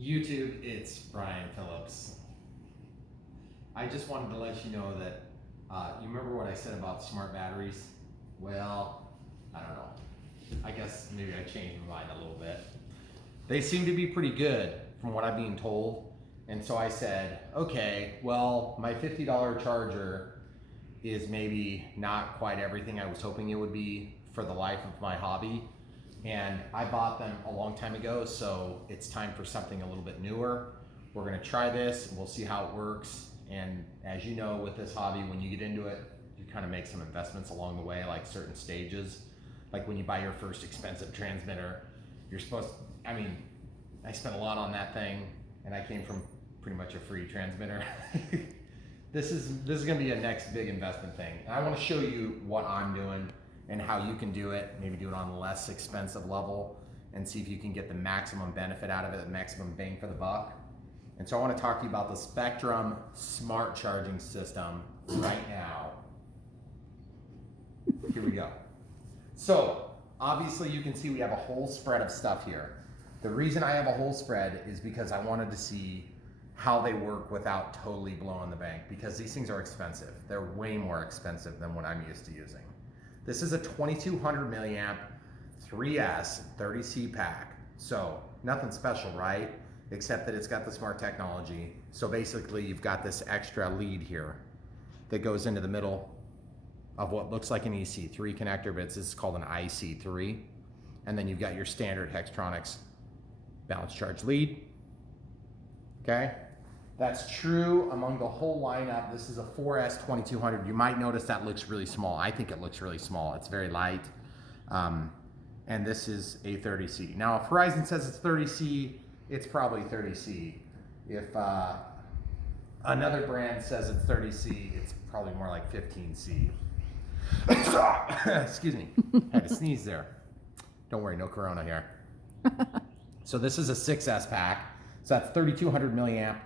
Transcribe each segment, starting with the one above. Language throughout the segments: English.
YouTube, it's Brian Phillips. I just wanted to let you know that you remember what I said about smart batteries? Well, I don't know. I guess maybe I changed my mind a little bit. They seem to be pretty good from what I'm being told. And so I said, okay, well, my $50 charger is maybe not quite everything I was hoping it would be for the life of my hobby. And I bought them a long time ago, so it's time for something a little bit newer. We're gonna try this, and we'll see how it works. And as you know, with this hobby, when you get into it, you kind of make some investments along the way, like certain stages. Like when you buy your first expensive transmitter, you're supposed to, I spent a lot on that thing, and I came from pretty much a free transmitter. This is gonna be a next big investment thing. And I wanna show you what I'm doing and how you can do it, maybe do it on a less expensive level and see if you can get the maximum benefit out of it, the maximum bang for the buck. And so I want to talk to you about the Spektrum smart charging system right now. Here we go. So obviously you can see we have a whole spread of stuff here. The reason I have a whole spread is because I wanted to see how they work without totally blowing the bank, because these things are expensive. They're way more expensive than what I'm used to using. This is a 2200 milliamp 3S 30C pack. So nothing special, right? Except that it's got the smart technology. So basically you've got this extra lead here that goes into the middle of what looks like an EC3 connector, but it's called an IC3. And then you've got your standard Hextronics balance charge lead. Okay? That's true among the whole lineup. This is a 4S 2200. You might notice that looks really small. I think it looks really small. It's very light. And this is a 30C. Now, if Horizon says it's 30C, it's probably 30C. If another brand says it's 30C, it's probably more like 15C. Excuse me. Had to sneeze there. Don't worry, no corona here. So this is a 6S pack. So that's 3200 milliamp.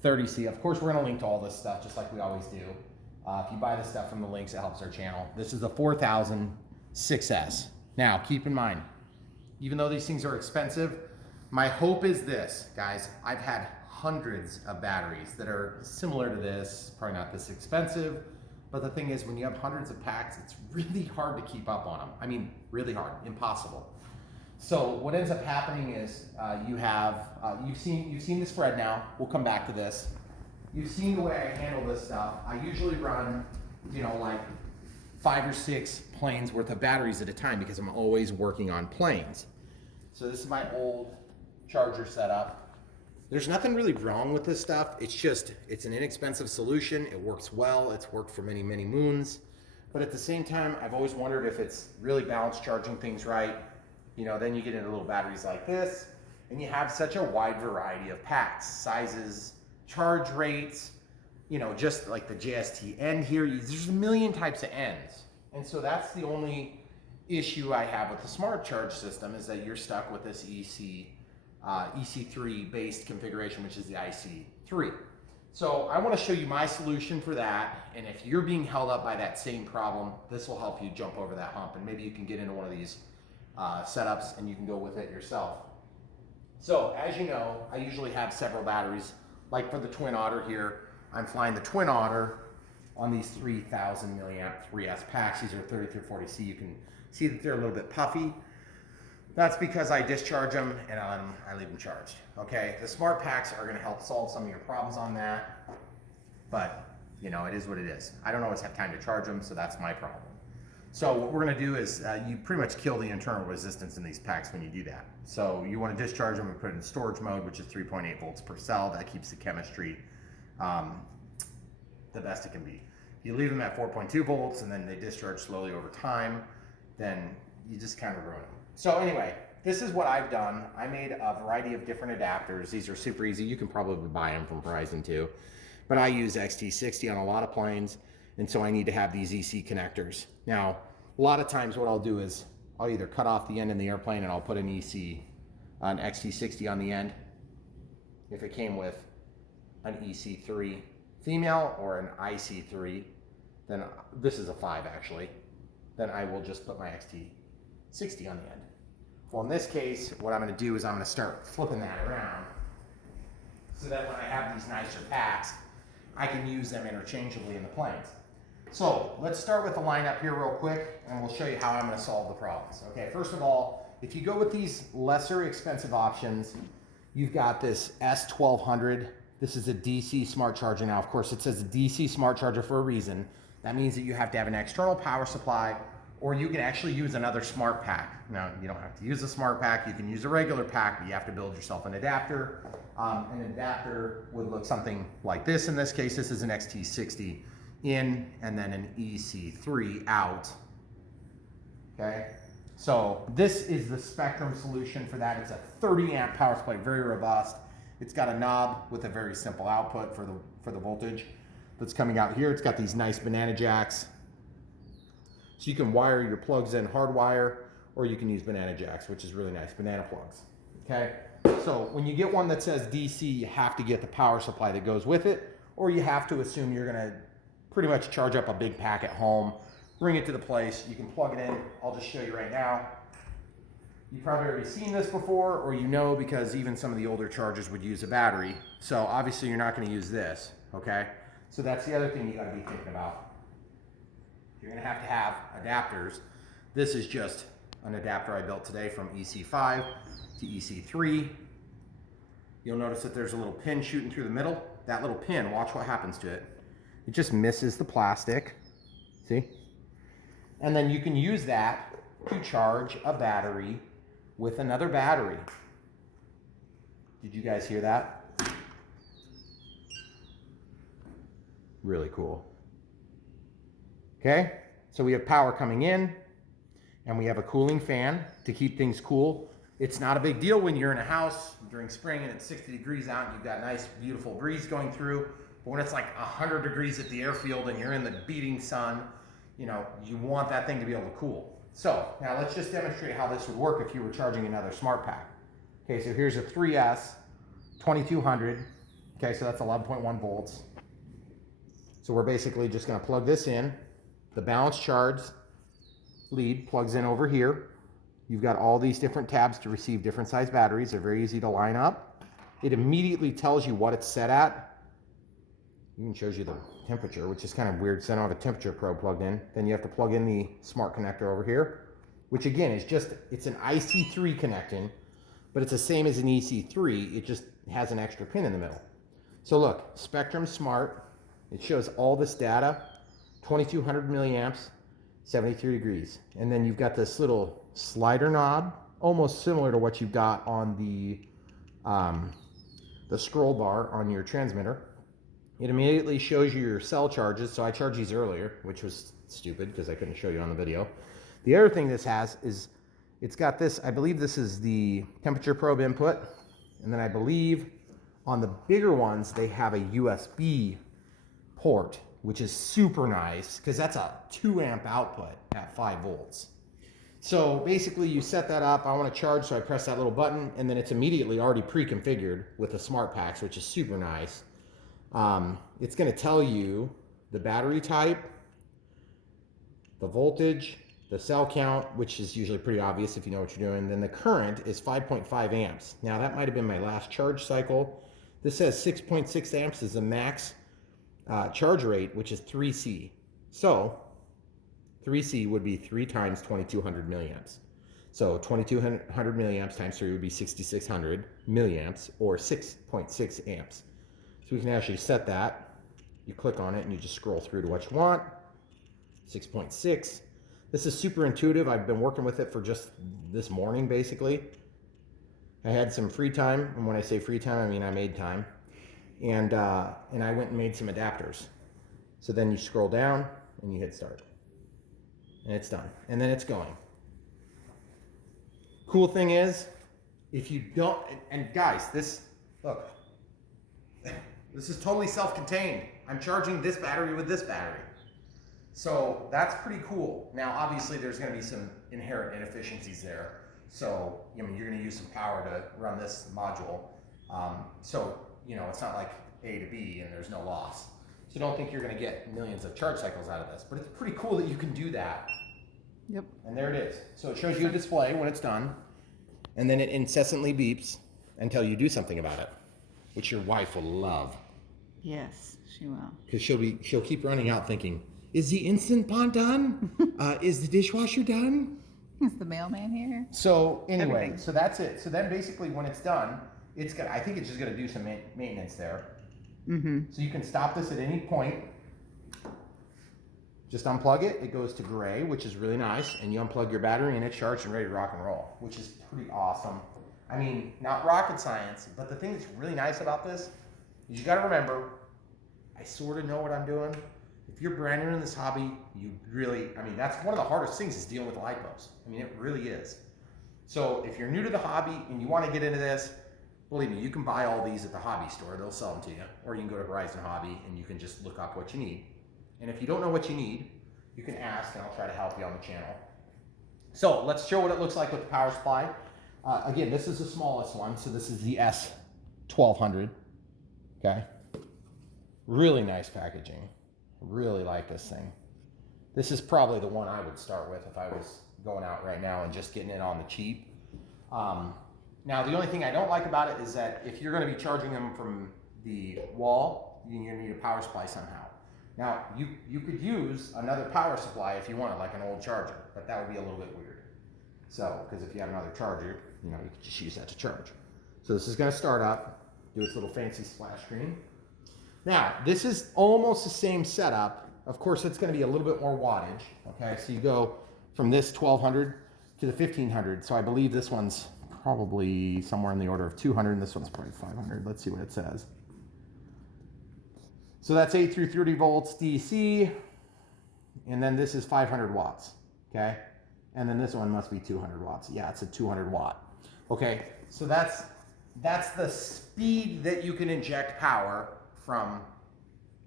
30C. Of course, we're going to link to all this stuff just like we always do. If you buy this stuff from the links, it helps our channel. This is the 4000 6S. Now, keep in mind, even though these things are expensive, my hope is this, guys. I've had hundreds of batteries that are similar to this, probably not this expensive, but the thing is, when you have hundreds of packs, it's really hard to keep up on them. I mean, really hard, impossible. So what ends up happening is you've seen the spread now. We'll come back to this. You've seen the way I handle this stuff. I usually run, like 5 or 6 planes worth of batteries at a time because I'm always working on planes. So this is my old charger setup. There's nothing really wrong with this stuff. It's an inexpensive solution. It works well. It's worked for many, many moons. But at the same time, I've always wondered if it's really balanced charging things right. Then you get into little batteries like this, and you have such a wide variety of packs, sizes, charge rates, just like the JST end here. There's a million types of ends. And so that's the only issue I have with the smart charge system, is that you're stuck with this EC3 based configuration, which is the IC3. So I want to show you my solution for that. And if you're being held up by that same problem, this will help you jump over that hump. And maybe you can get into one of these setups and you can go with it yourself. So as you know, I usually have several batteries. Like for the Twin Otter here, I'm flying the Twin Otter on these 3000 milliamp 3S packs. These are 3340C. You can see that they're a little bit puffy. That's because I discharge them and I leave them charged. Okay, the smart packs are going to help solve some of your problems on that, but it is what it is. I don't always have time to charge them, so that's my problem. So what we're going to do is you pretty much kill the internal resistance in these packs when you do that. So you want to discharge them and put it in storage mode, which is 3.8 volts per cell. That keeps the chemistry the best it can be. You leave them at 4.2 volts and then they discharge slowly over time, then you just kind of ruin them. So anyway, this is what I've done. I made a variety of different adapters. These are super easy. You can probably buy them from Horizon too. But I use XT60 on a lot of planes, and so I need to have these EC connectors. Now, a lot of times what I'll do is I'll either cut off the end in the airplane and I'll put an XT60 on the end. If it came with an EC3 female or an IC3, then this is a 5 actually, then I will just put my XT60 on the end. Well, in this case, what I'm going to do is I'm going to start flipping that around so that when I have these nicer packs, I can use them interchangeably in the planes. So let's start with the lineup here real quick, and we'll show you how I'm going to solve the problems. Okay, first of all, if you go with these lesser expensive options, you've got this S1200. This is a DC smart charger. Now, of course, it says a DC smart charger for a reason. That means that you have to have an external power supply, or you can actually use another smart pack. Now, you don't have to use a smart pack. You can use a regular pack, but you have to build yourself an adapter. An adapter would look something like this. In this case, this is an XT60 in, and then an EC3 out. Okay, so this is the Spektrum solution for that. It's a 30 amp power supply, very robust. It's got a knob with a very simple output for the voltage that's coming out here. It's got these nice banana jacks. So you can wire your plugs in hardwire, or you can use banana jacks, which is really nice, banana plugs. Okay, so when you get one that says DC, you have to get the power supply that goes with it, or you have to assume you're gonna pretty much charge up a big pack at home, bring it to the place, you can plug it in. I'll just show you right now. You've probably already seen this before, or you know, because even some of the older chargers would use a battery. So obviously you're not gonna use this, okay? So that's the other thing you gotta be thinking about. You're gonna have to have adapters. This is just an adapter I built today from EC5 to EC3. You'll notice that there's a little pin shooting through the middle. That little pin, watch what happens to it. It just misses the plastic, see? And then you can use that to charge a battery with another battery. Did you guys hear that? Really cool. Okay, so we have power coming in, and we have a cooling fan to keep things cool. It's not a big deal when you're in a house during spring and it's 60 degrees out and you've got nice, beautiful breeze going through. But when it's like 100 degrees at the airfield and you're in the beating sun, you know, you want that thing to be able to cool. So now let's just demonstrate how this would work if you were charging another smart pack. Okay, so here's a 3S 2200. Okay, so that's 11.1 volts. So we're basically just going to plug this in. The balance charge lead plugs in over here. You've got all these different tabs to receive different size batteries. They're very easy to line up. It immediately tells you what it's set at. It even shows you the temperature, which is kind of weird, so I don't have a temperature probe plugged in. Then you have to plug in the smart connector over here, which again is just, it's an IC3 connecting, but it's the same as an EC3. It just has an extra pin in the middle. So look, Spektrum Smart, it shows all this data, 2200 milliamps, 73 degrees. And then you've got this little slider knob, almost similar to what you've got on the scroll bar on your transmitter. It immediately shows you your cell charges. So I charged these earlier, which was stupid because I couldn't show you on the video. The other thing this has is it's got this, I believe this is the temperature probe input. And then I believe on the bigger ones, they have a USB port, which is super nice because that's a 2 amp output at 5 volts. So basically you set that up. I want to charge, so I press that little button, and then it's immediately already pre-configured with the smart packs, which is super nice. It's going to tell you the battery type, the voltage, the cell count, which is usually pretty obvious if you know what you're doing. Then the current is 5.5 amps. Now that might have been my last charge cycle. This says 6.6 amps is the max charge rate, which is 3C. So 3C would be 3 times 2200 milliamps. So 2200 milliamps times 3 would be 6600 milliamps, or 6.6 amps. So we can actually set that. You click on it and you just scroll through to what you want. 6.6. This is super intuitive. I've been working with it for just this morning, basically. I had some free time, and when I say free time, I mean I made time. And I went and made some adapters. So then you scroll down and you hit start. And it's done. And then it's going. Cool thing is, if you don't, and guys, look, this is totally self-contained. I'm charging this battery with this battery. So that's pretty cool. Now, obviously, there's going to be some inherent inefficiencies there. So, I mean, you're going to use some power to run this module. So, you know, it's not like A to B and there's no loss. So don't think you're going to get millions of charge cycles out of this. But it's pretty cool that you can do that. Yep. And there it is. So it shows you a display when it's done. And then it incessantly beeps until you do something about it. which your wife will love. Yes, she will. Because she'll keep running out thinking, is the instant pot done? Is the dishwasher done? Is the mailman here? So anyway, Everything. so that's it. So then basically when it's done, I think it's just gonna do some maintenance there. So you can stop this at any point. Just unplug it, it goes to gray, which is really nice, and you unplug your battery and it's charged and ready to rock and roll, which is pretty awesome. I mean, not rocket science, but the thing that's really nice about this is you gotta remember, I sort of know what I'm doing. If you're brand new in this hobby, you really, I mean, that's one of the hardest things is dealing with lipos. I mean, it really is. So if you're new to the hobby and you wanna get into this, believe me, you can buy all these at the hobby store, they'll sell them to you, or you can go to Horizon Hobby and you can just look up what you need. And if you don't know what you need, you can ask and I'll try to help you on the channel. So let's show what it looks like with the power supply. Again, this is the smallest one. So this is the S1200, okay? Really nice packaging. Really like this thing. This is probably the one I would start with if I was going out right now and just getting it on the cheap. Now, the only thing I don't like about it is that if you're gonna be charging them from the wall, you're gonna need a power supply somehow. Now, you could use another power supply if you wanted, like an old charger, but that would be a little bit weird. So, because if you have another charger, you know, you could just use that to charge. So this is gonna start up, do its little fancy splash screen. Now, this is almost the same setup. Of course, it's gonna be a little bit more wattage, okay? So you go from this 1200 to the 1500. So I believe this one's probably somewhere in the order of 200, and this one's probably 500. Let's see what it says. So that's 8 through 30 volts DC, and then this is 500 watts, okay? And then this one must be 200 watts. Yeah, it's a 200 watt. Okay, so that's the speed that you can inject power from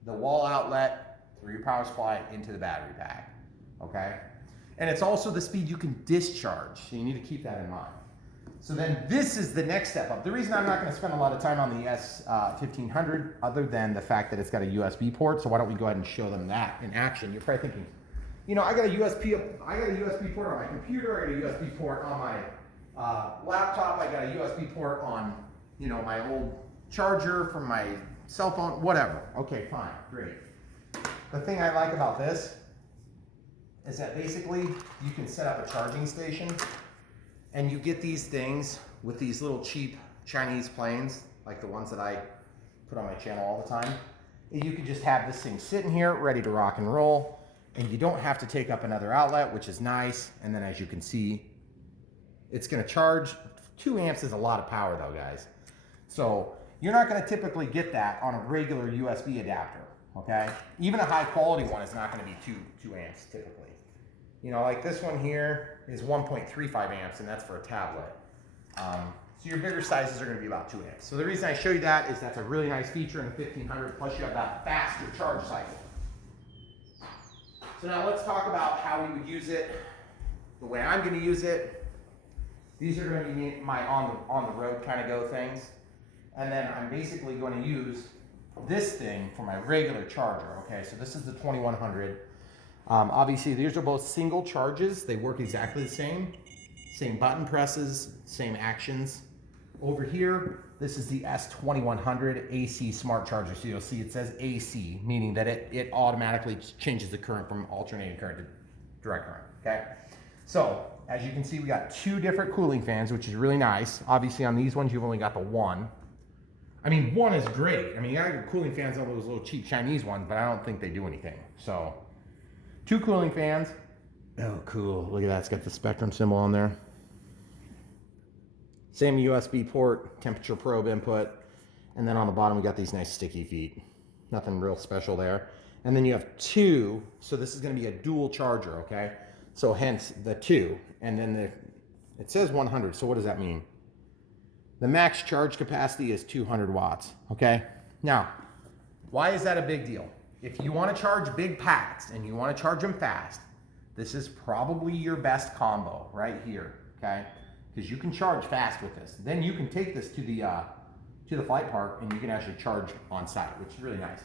the wall outlet through your power supply into the battery pack, okay? And it's also the speed you can discharge, so you need to keep that in mind. So then this is the next step up. The reason I'm not going to spend a lot of time on the S1200 other than the fact that it's got a USB port, so why don't we go ahead and show them that in action. You're probably thinking, you know, I got a USB port on my computer, I got a USB port on my laptop, I got a USB port on, you know, my old charger from my cell phone, whatever. Okay, fine, great. The thing I like about this is that basically you can set up a charging station. And you get these things with these little cheap Chinese planes, like the ones that I put on my channel all the time. And you can just have this thing sitting here, ready to rock and roll. And you don't have to take up another outlet, which is nice. And then as you can see, it's gonna charge. 2 amps is a lot of power though, guys. So you're not gonna typically get that on a regular USB adapter, okay? Even a high quality one is not gonna be 2 amps typically. You know, like this one here is 1.35 amps, and that's for a tablet. So your bigger sizes are going to be about 2 amps. So the reason I show you that is that's a really nice feature in the 1500, plus you have that faster charge cycle. So now let's talk about how we would use it. The way I'm going to use it, these are going to be my on the road kind of go things. And then I'm basically going to use this thing for my regular charger. Okay, so this is the 2100. Obviously, these are both single charges. They work exactly the same button presses, same actions. Over here, this is the S2100 AC smart charger. So you'll see it says AC, meaning that it automatically changes the current from alternating current to direct current, okay? So, as you can see, we got 2 different cooling fans, which is really nice. Obviously, on these ones, you've only got the one. I mean, one is great. I mean, you got your cooling fans on those little cheap Chinese ones, but I don't think they do anything, so. 2 cooling fans. Oh, cool. Look at that. It's got the Spektrum symbol on there. Same USB port, temperature probe input. And then on the bottom, we got these nice sticky feet. Nothing real special there. And then you have 2. So this is going to be a dual charger, okay? So hence the 2. And then it says 100. So what does that mean? The max charge capacity is 200 watts, okay? Now, why is that a big deal? If you want to charge big packs and you want to charge them fast, this is probably your best combo right here, okay? Because you can charge fast with this. Then you can take this to the flight park and you can actually charge on site, which is really nice.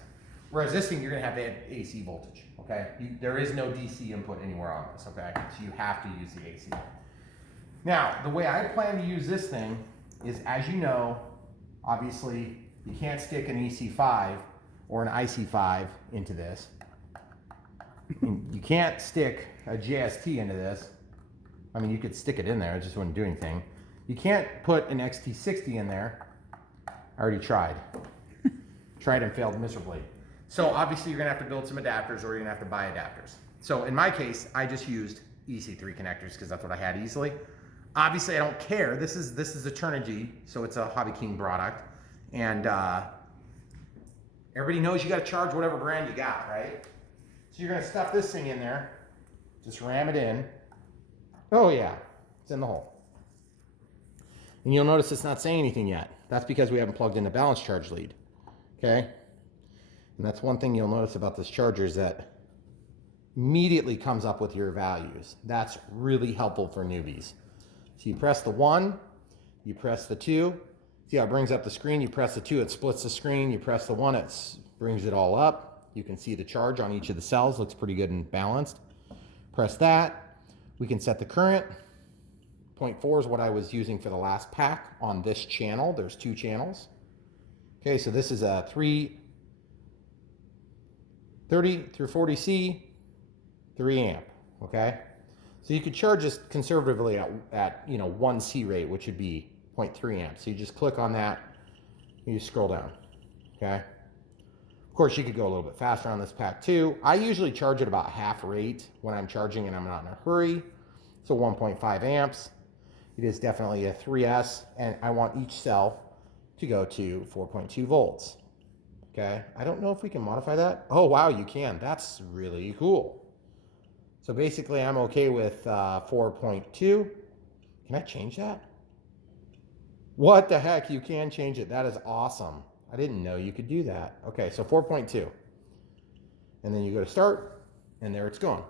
Whereas this thing, you're going to have AC voltage, okay? There is no DC input anywhere on this, okay? So you have to use the AC. Now, the way I plan to use this thing is, as you know, obviously, You can't stick an EC5 or an IC5 into this. And you can't stick a JST into this. I mean, you could stick it in there, it just wouldn't do anything. You can't put an XT60 in there. I already tried. Tried and failed miserably. So obviously you're gonna have to build some adapters, or you're gonna have to buy adapters. So in my case, I just used EC3 connectors because that's what I had easily. Obviously I don't care. This is a Turnigy, so it's a Hobby King product. And everybody knows you gotta charge whatever brand you got, right? So you're gonna stuff this thing in there, just ram it in. Oh yeah, it's in the hole. And you'll notice it's not saying anything yet. That's because we haven't plugged in the balance charge lead, okay? And that's one thing you'll notice about this charger is that immediately comes up with your values. That's really helpful for newbies. So you press the 1, you press the 2, see how it brings up the screen, you press the 2, it splits the screen, you press the 1, it brings it all up. You can see the charge on each of the cells, looks pretty good and balanced. Press that, we can set the current. 0.4 is what I was using for the last pack on this channel. There's 2 channels. Okay, so this is a 330 through 40C, 3 amp, okay? So you could charge this conservatively at 1 C rate, which would be 0.3 amps. So you just click on that, and you scroll down, okay? Of course, you could go a little bit faster on this pack too. I usually charge at about half rate when I'm charging and I'm not in a hurry. So 1.5 amps. It is definitely a 3S, and I want each cell to go to 4.2 volts. Okay, I don't know if we can modify that. Oh wow, you can. That's really cool. So basically I'm okay with 4.2. Can I change that? What the heck, you can change it. That is awesome. I didn't know you could do that. Okay, so 4.2. And then you go to start, and there it's going.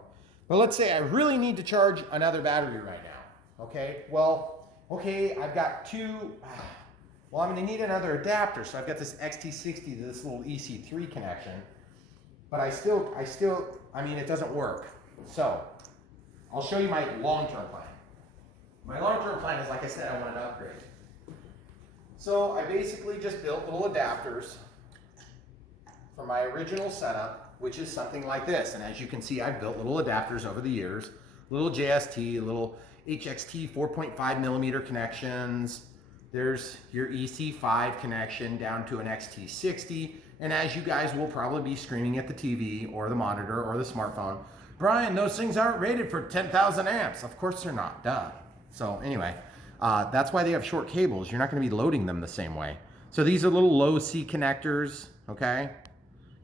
But let's say I really need to charge another battery right now. Okay, well, I've got 2, well, I'm gonna need another adapter, so I've got this XT60 to this little EC3 connection, but I mean, it doesn't work. So, I'll show you my long-term plan. My long-term plan is, like I said, I wanted to upgrade. So, I basically just built little adapters for my original setup, which is something like this, and as you can see, I've built little adapters over the years, little JST, little HXT 4.5 millimeter connections. There's your EC5 connection down to an XT60. And as you guys will probably be screaming at the TV or the monitor or the smartphone, Brian, those things aren't rated for 10,000 amps. Of course they're not, duh. So anyway, that's why they have short cables. You're not gonna be loading them the same way. So these are little low C connectors, okay?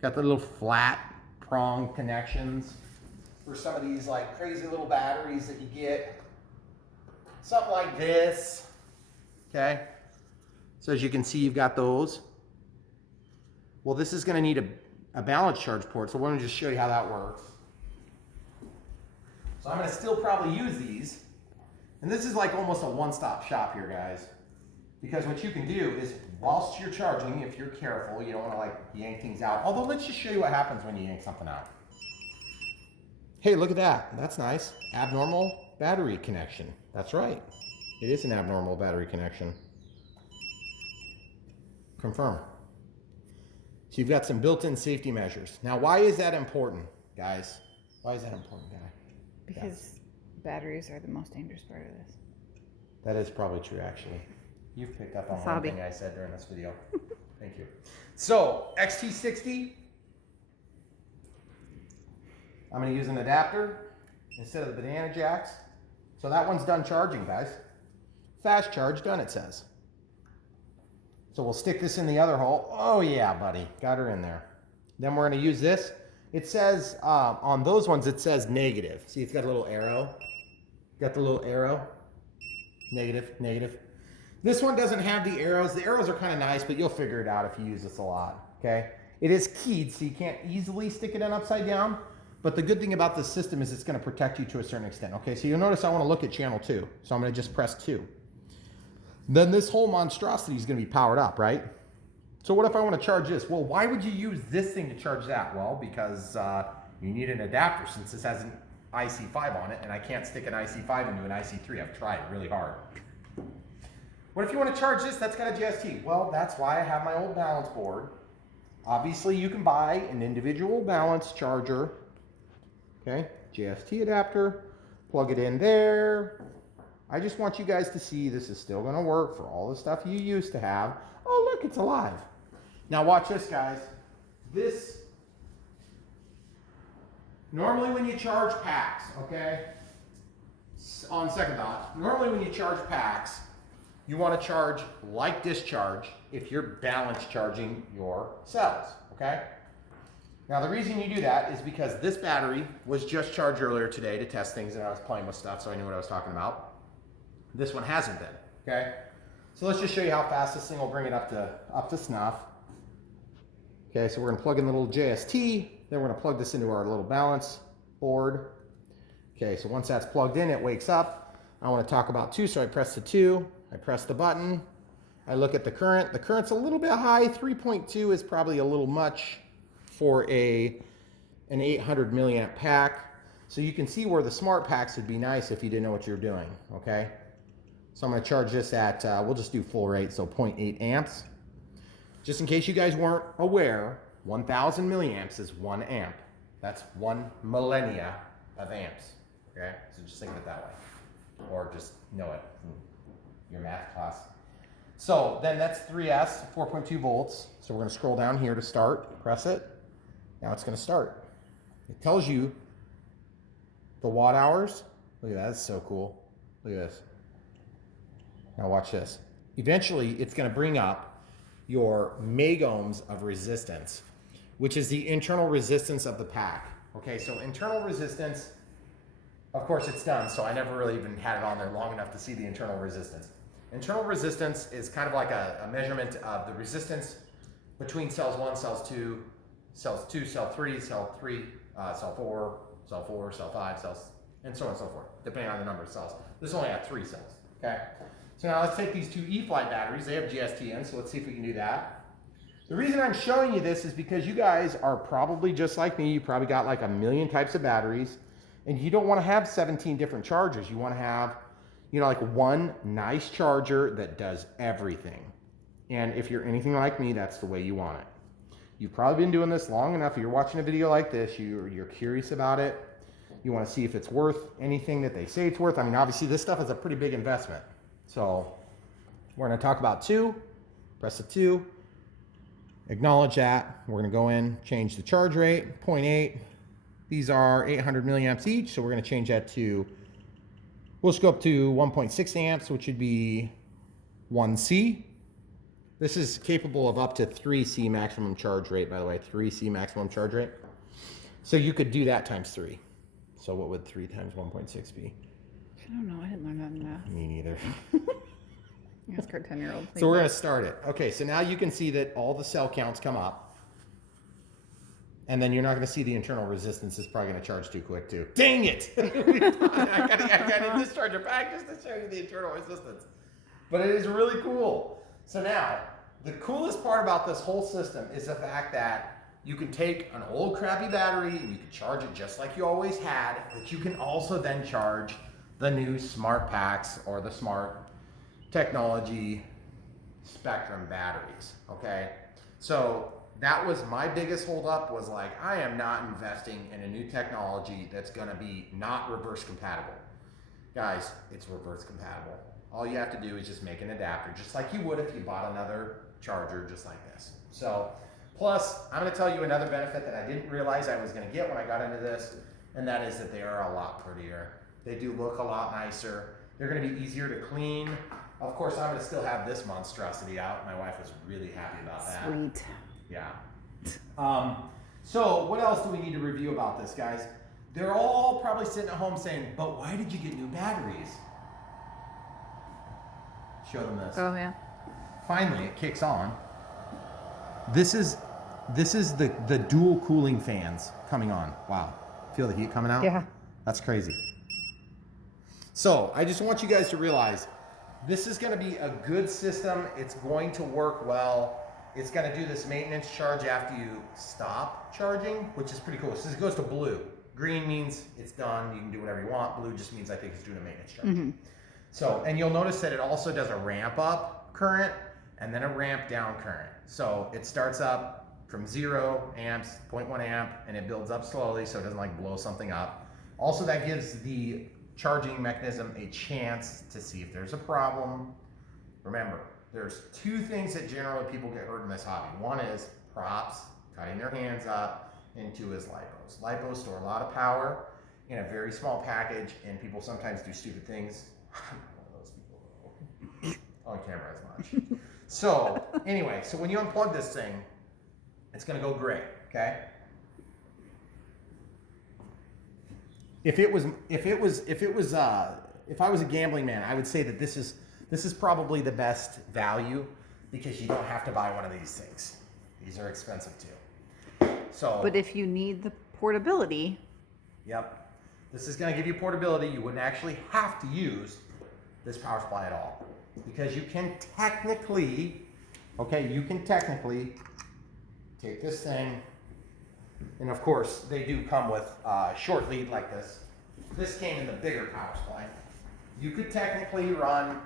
Got the little flat prong connections for some of these like crazy little batteries that you get. Something like this, okay? So as you can see, you've got those. Well, this is gonna need a balance charge port, so we're gonna just show you how that works. So I'm gonna still probably use these. And this is like almost a one-stop shop here, guys. Because what you can do is, whilst you're charging, if you're careful, you don't wanna like yank things out. Although let's just show you what happens when you yank something out. Hey, look at that, that's nice. Abnormal battery connection. That's right. It is an abnormal battery connection. Confirm. So you've got some built-in safety measures. Now, why is that important, guys? Why is that important, guy? Because batteries are the most dangerous part of this. That is probably true, actually. You've picked up on one thing I said during this video. Thank you. So, XT60. I'm going to use an adapter instead of the banana jacks. So that one's done charging, guys. Fast charge done, it says. So we'll stick this in the other hole. Oh yeah, buddy, got her in there. Then we're gonna use this. It says, on those ones, it says negative. See, it's got a little arrow. Got the little arrow. Negative, negative. This one doesn't have the arrows. The arrows are kind of nice, but you'll figure it out if you use this a lot, okay? It is keyed, so you can't easily stick it in upside down. But the good thing about this system is it's going to protect you to a certain extent. Okay, so you'll notice I want to look at channel 2. So I'm going to just press 2. Then this whole monstrosity is going to be powered up, right? So what if I want to charge this? Well, why would you use this thing to charge that? Well, because you need an adapter since this has an IC5 on it, and I can't stick an IC5 into an IC3. I've tried really hard. What if you want to charge this that's got a JST? Well, that's why I have my old balance board. Obviously, you can buy an individual balance charger. Okay, JST adapter, plug it in there. I just want you guys to see this is still going to work for all the stuff you used to have. Oh, look, it's alive. Now watch this, guys. This, normally when you charge packs, okay, on second thought, normally when you charge packs, you want to charge like discharge if you're balance charging your cells, okay? Now the reason you do that is because this battery was just charged earlier today to test things, and I was playing with stuff, so I knew what I was talking about. This one hasn't been, okay? So let's just show you how fast this thing will bring it up to snuff. Okay, so we're gonna plug in the little JST, then we're gonna plug this into our little balance board. Okay, so once that's plugged in, it wakes up. I wanna talk about 2, so I press the 2, I press the button, I look at the current. The current's a little bit high, 3.2 is probably a little much for an 800 milliamp pack. So you can see where the smart packs would be nice if you didn't know what you're doing, okay? So I'm gonna charge this at, we'll just do full rate, so 0.8 amps. Just in case you guys weren't aware, 1000 milliamps is 1 amp. That's 1 millennia of amps, okay? So just think of it that way. Or just know it from your math class. So then that's 3S, 4.2 volts. So we're gonna scroll down here to start, press it. Now it's gonna start. It tells you the watt hours. Look at that, that's so cool. Look at this. Now watch this. Eventually, it's going to bring up your megohms of resistance, which is the internal resistance of the pack. Okay, so internal resistance, of course it's done, so I never really even had it on there long enough to see the internal resistance. Internal resistance is kind of like a measurement of the resistance between cells 1, cells 2, cell 3, cell 3, cell 4, cell 4, cell 5, cells, and so on and so forth, depending on the number of cells. This only has 3 cells, okay? So now let's take these 2 E-Fly batteries. They have GST in, so let's see if we can do that. The reason I'm showing you this is because you guys are probably just like me. You probably got like a million types of batteries, and you don't want to have 17 different chargers. You want to have, you know, like one nice charger that does everything. And if you're anything like me, that's the way you want it. You've probably been doing this long enough. If you're watching a video like this, you're curious about it. You want to see if it's worth anything that they say it's worth. I mean, obviously this stuff is a pretty big investment. So we're going to talk about 2, press the 2, acknowledge that. We're going to go in, change the charge rate, 0.8. These are 800 milliamps each, so we're going to change that to, we'll just go up to 1.6 amps, which would be 1C. This is capable of up to 3C maximum charge rate, by the way, 3C maximum charge rate. So you could do that times 3. So what would 3 times 1.6 be? I don't know. I didn't learn that in math. Me neither. Ask our 10-year-old. So we're going to start it. Okay, so now you can see that all the cell counts come up. And then you're not going to see the internal resistance is probably going to charge too quick too. Dang it! I got to discharge it back just to show you the internal resistance. But it is really cool. So now, the coolest part about this whole system is the fact that you can take an old crappy battery and you can charge it just like you always had, but you can also then charge the new smart packs or the smart technology Spektrum batteries, okay? So that was my biggest holdup, was like, I am not investing in a new technology that's gonna be not reverse compatible. Guys, it's reverse compatible. All you have to do is just make an adapter, just like you would if you bought another charger just like this. So, plus, I'm gonna tell you another benefit that I didn't realize I was gonna get when I got into this, and that is that they are a lot prettier. They do look a lot nicer. They're gonna be easier to clean. Of course, I'm gonna still have this monstrosity out. My wife was really happy about that. Sweet. Yeah. So what else do we need to review about this, guys? They're all probably sitting at home saying, but why did you get new batteries? Show them this. Oh, yeah. Finally, it kicks on. This is the dual cooling fans coming on. Wow. Feel the heat coming out? Yeah. That's crazy. So I just want you guys to realize this is going to be a good system. It's going to work well. It's going to do this maintenance charge after you stop charging, which is pretty cool. So it goes to blue. Green means it's done. You can do whatever you want. Blue just means I think it's doing a maintenance charge. So, and you'll notice that it also does a ramp up current and then a ramp down current. So it starts up from 0 amps, 0.1 amp, and it builds up slowly so it doesn't like blow something up. Also, that gives the charging mechanism a chance to see if there's a problem. Remember, there's two things that generally people get hurt in this hobby. One is props, cutting their hands up, and two is lipos. Lipos store a lot of power in a very small package, and people sometimes do stupid things. I'm not one of those people on camera as much. So anyway, so when you unplug this thing, it's gonna go gray, okay? If I was a gambling man, I would say that this is probably the best value because you don't have to buy one of these things. These are expensive too. So, But if you need the portability, yep, this is going to give you portability. You wouldn't actually have to use this power supply at all because you can technically, take this thing. And of course, they do come with short lead like this. This came in the bigger power supply. You could technically run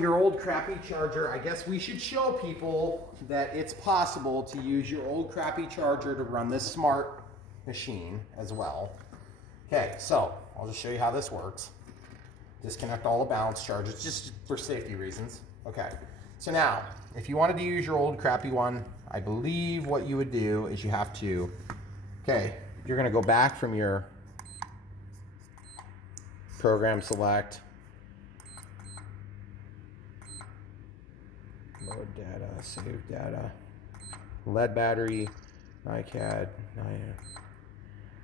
your old crappy charger. I guess we should show people that it's possible to use your old crappy charger to run this smart machine as well. Okay, so I'll just show you how this works. Disconnect all the balance charges just for safety reasons. Okay, so now if you wanted to use your old crappy one, I believe what you would do is you have to, you're gonna go back from your program select, load data, save data, lead battery, NiCad.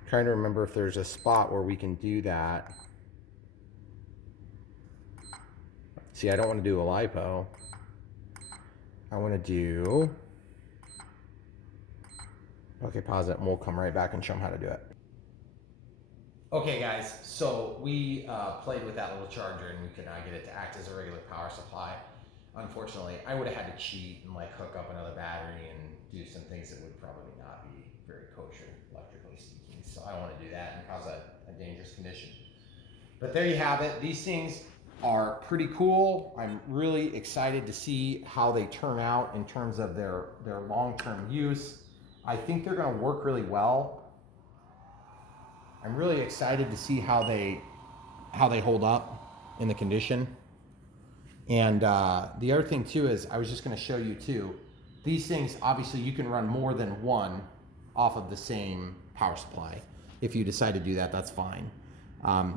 Trying to remember if there's a spot where we can do that. See, I don't want to do a lipo. I want to do, okay, pause it and we'll come right back and show them how to do it. Okay guys, so we played with that little charger and we could not get it to act as a regular power supply. Unfortunately, I would have had to cheat and like hook up another battery and do some things that would probably not be very kosher, electrically speaking. So I don't want to do that and cause a dangerous condition. But there you have it. These things are pretty cool. I'm really excited to see how they turn out in terms of their long-term use. I think they're going to work really well. I'm really excited to see how they hold up in the condition. And the other thing too is I was just going to show you too. These things, obviously, you can run more than one off of the same power supply. If you decide to do that, that's fine.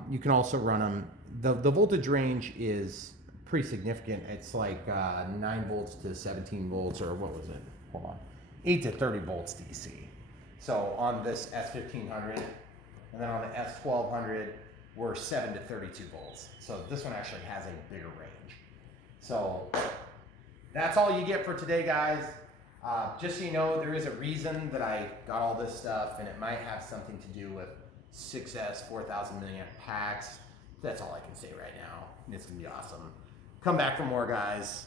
You can also run them. The voltage range is pretty significant. It's like 9 volts to 17 volts, or what was it? Hold on, 8 to 30 volts DC. So on this S1200. And then on the S1200, we're 7 to 32 volts. So this one actually has a bigger range. So that's all you get for today, guys. Just so you know, there is a reason that I got all this stuff, and it might have something to do with 6S 4,000 milliamp packs. That's all I can say right now. It's gonna be awesome. Come back for more, guys.